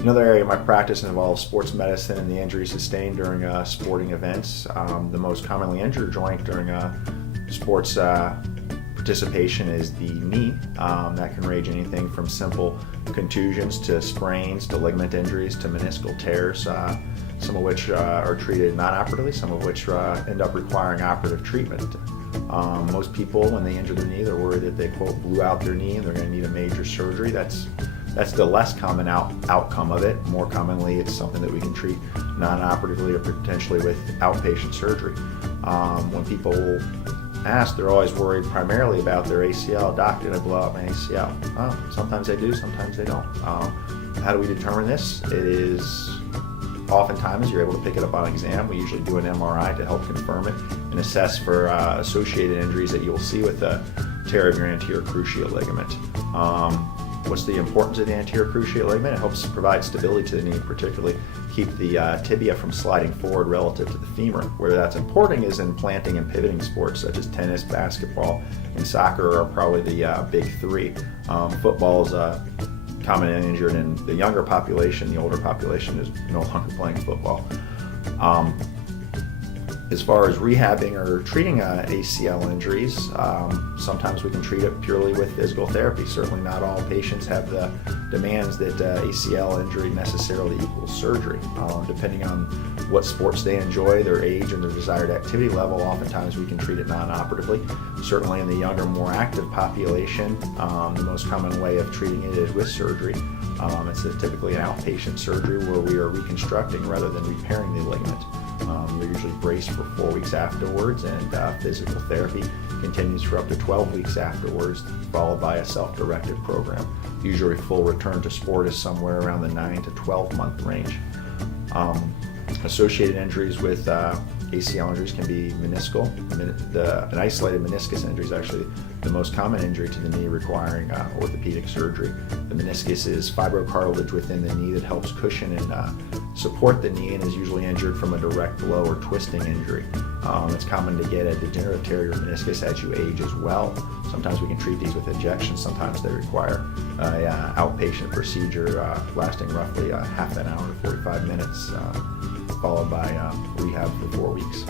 Another area of my practice involves sports medicine and the injuries sustained during sporting events. The most commonly injured joint during sports participation is the knee. That can range anything from simple contusions to sprains to ligament injuries to meniscal tears, some of which are treated non-operatively, some of which end up requiring operative treatment. Most people, when they injure their knee, they're worried that they, quote, blew out their knee and they're going to need a major surgery. That's the less common outcome of it. More commonly, it's something that we can treat non-operatively or potentially with outpatient surgery. When people ask, they're always worried primarily about their ACL. Doc, did I blow out my ACL? Sometimes they do, sometimes they don't. How do we determine this? It is oftentimes you're able to pick it up on exam. We usually do an MRI to help confirm it and assess for associated injuries that you'll see with the tear of your anterior cruciate ligament. What's the importance of the anterior cruciate ligament? It helps provide stability to the knee, particularly keep the tibia from sliding forward relative to the femur. Where that's important is in planting and pivoting sports such as tennis, basketball, and soccer are probably the big three. Football is common and injured in the younger population. The older population is no longer playing football. As far as rehabbing or treating ACL injuries, sometimes we can treat it purely with physical therapy. Certainly not all patients have the demands that ACL injury necessarily equals surgery. Depending on what sports they enjoy, their age, and their desired activity level, oftentimes we can treat it non-operatively. Certainly in the younger, more active population, the most common way of treating it is with surgery. It's typically an outpatient surgery where we are reconstructing rather than repairing the ligament. You're usually braced for 4 weeks afterwards, and physical therapy continues for up to 12 weeks afterwards, followed by a self-directed program. Usually full return to sport is somewhere around the 9 to 12 month range. Associated injuries with ACL injuries can be meniscal. An isolated meniscus injury is actually the most common injury to the knee requiring orthopedic surgery. The meniscus is fibrocartilage within the knee that helps cushion and support the knee and is usually injured from a direct blow or twisting injury. It's common to get a degenerative tear of your meniscus as you age as well. Sometimes we can treat these with injections. Sometimes they require an outpatient procedure lasting roughly half an hour to 45 minutes, followed by rehab for 4 weeks.